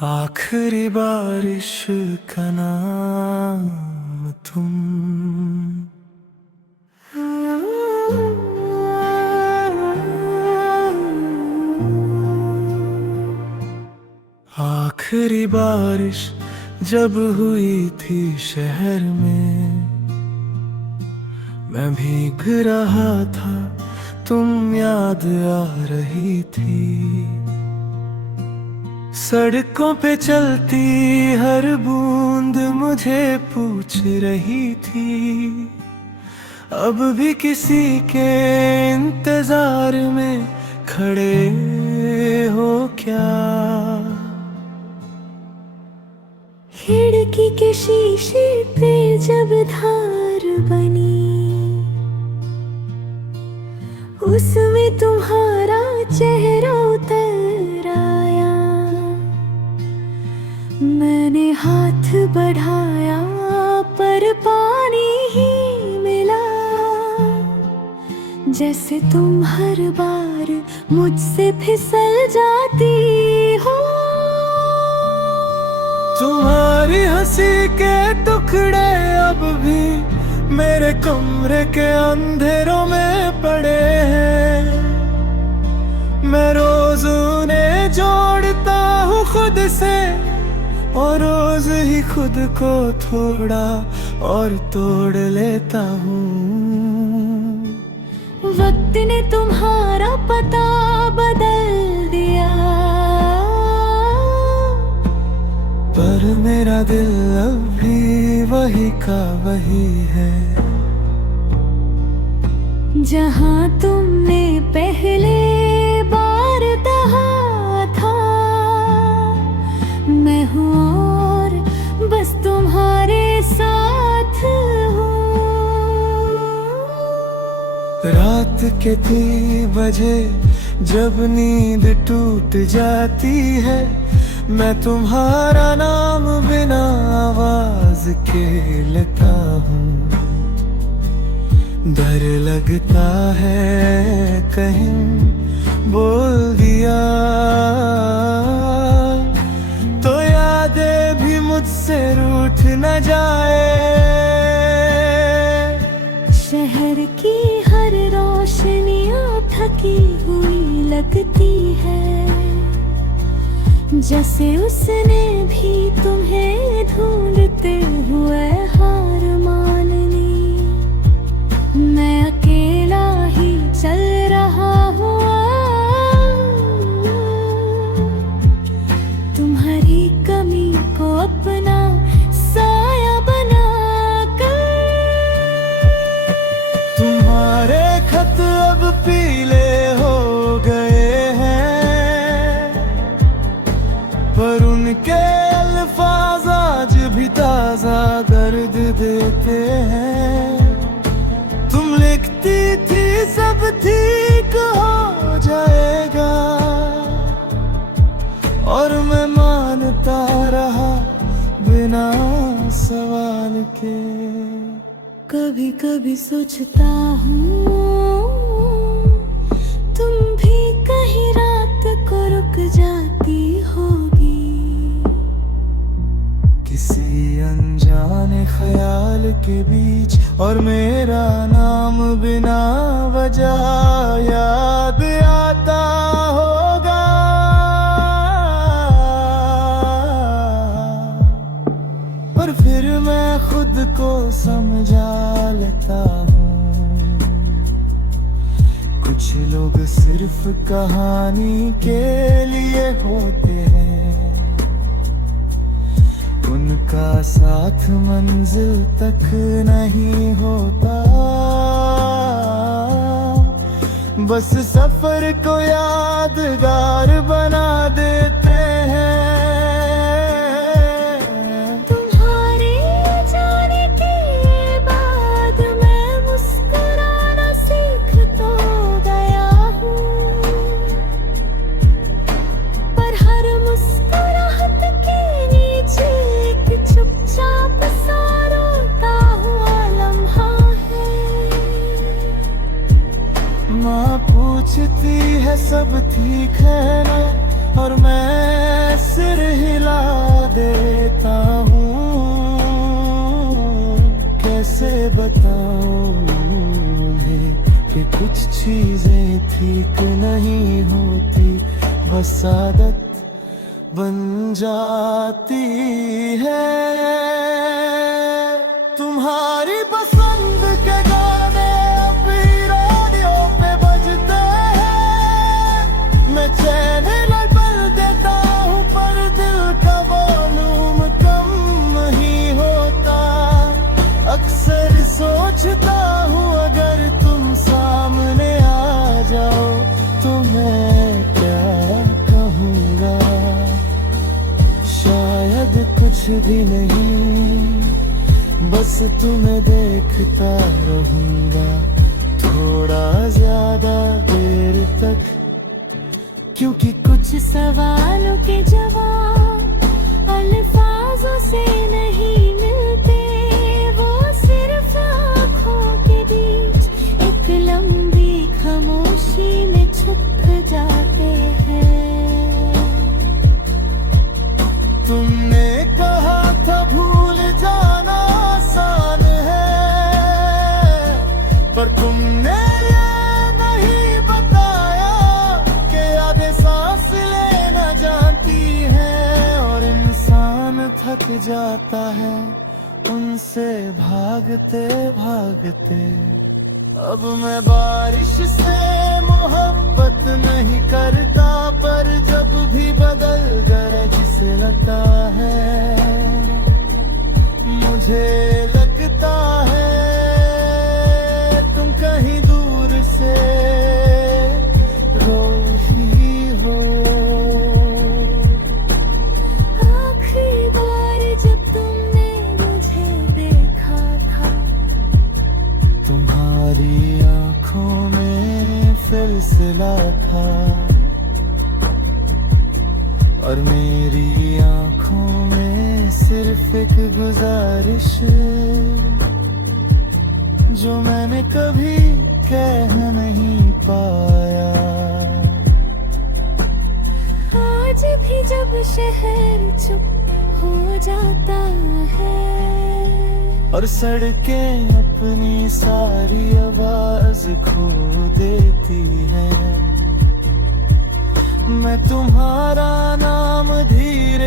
आखिरी बारिश का नाम तुम। आखिरी बारिश जब हुई थी शहर में, मैं भीग रहा था, तुम याद आ रही थी। सड़कों पे चलती हर बूंद मुझे पूछ रही थी, अब भी किसी के इंतजार में खड़े हो क्या। खिड़की के शीशे पे जब धार बनी, उसमें तुम्हारा चेहरा उतर आया। मैंने हाथ बढ़ाया पर पानी ही मिला, जैसे तुम हर बार मुझसे फिसल जाती हो। तुम्हारी हंसी के टुकड़े अब भी मेरे कमरे के अंधेरों में पड़े हैं। मैं रोज उन्हें जोड़ता हूँ खुद से, और रोज ही खुद को थोड़ा और तोड़ लेता हूँ। वक्त ने तुम्हारा पता बदल दिया, पर मेरा दिल अब भी वही का वही है। जहाँ तुमने पहले बार कहा था, मैं हूँ और बस तुम्हारे साथ हूँ। रात के 3 बजे जब नींद टूट जाती है, मैं तुम्हारा नाम बिना आवाज के लेता हूँ। डर लगता है कहीं बोल दिया तो यादें भी मुझसे रूठ न जाए। शहर की हर रोशनियाँ थकी हुई लगती है, जैसे उसने भी तुम्हें ढूंढते हुए हार मान ली। मैं अकेला ही चल रहा हूँ, तुम्हारी कमी को अपना साया बना कर। तुम्हारे खत अब पीले हो गए हैं, पर उनके अल्फाज आज भी ताजा दर्द देते हैं। तुम लिखती थी सब ठीक हो जाएगा, और मैं मानता रहा बिना सवाल के। कभी कभी सोचता हूँ तुम भी कहीं रात को रुक जाती होगी, किसी अनजाने ख्याल के बीच, और मेरा नाम बिना वजह याद आता होगा। पर फिर मैं खुद को समझा लेता हूँ, कुछ लोग सिर्फ कहानी के लिए होते हैं, उनका साथ मंजिल तक नहीं होता। बस सफर को यादगार बना देते हैं। तुम्हारे जाने के बाद मैं मुस्कुराना सीख तो गया हूँ, पर हर मुस्कुराहट के नीचे एक चुपचाप सा रोता हुआ लम्हा है। माँ पूछती है सब ठीक है ना, और मैं सिर हिला कुछ चीजें ठीक नहीं होती, बस आदत बन जाती है। तुम्हारी पसंद के गाने अब भी रेडियो पे बजते हैं। मैं चैनल बदल देता हूँ पर दिल का वॉल्यूम कम नहीं होता। अक्सर सोचता हूँ अगर तुम सामने आ जाओ तो मैं क्या कहूँगा। शायद कुछ भी नहीं, बस तुम्हें देखता रहूँगा थोड़ा ज्यादा देर तक। क्योंकि कुछ सवालों के जवाब अल्फाजों से नहीं मिलते, वो सिर्फ आँखों के बीच एक लंबी खामोशी में छुप जाते हैं। तुमने कहा था भूल जाना आसान है, पर तुमने ये नहीं बताया कि यादें सांस लेना जानती हैं। और इंसान थक जाता है उनसे भागते भागते। अब मैं बारिश से मोहब्बत नहीं करता, पर जब भी बदल गरज से लगता है मुझे लगता है तुम कहीं दूर से रोही हो। आखिरी बार जब तुमने मुझे देखा था, तुम्हारी आंखों में सिलसिला था और मेरी आंखों में सिर्फ एक गुजारिश जो मैंने कभी कह नहीं पाया। आज भी जब शहर चुप हो जाता है और सड़कें अपनी सारी आवाज खो देती हैं, मैं तुम्हारा नाम धीरे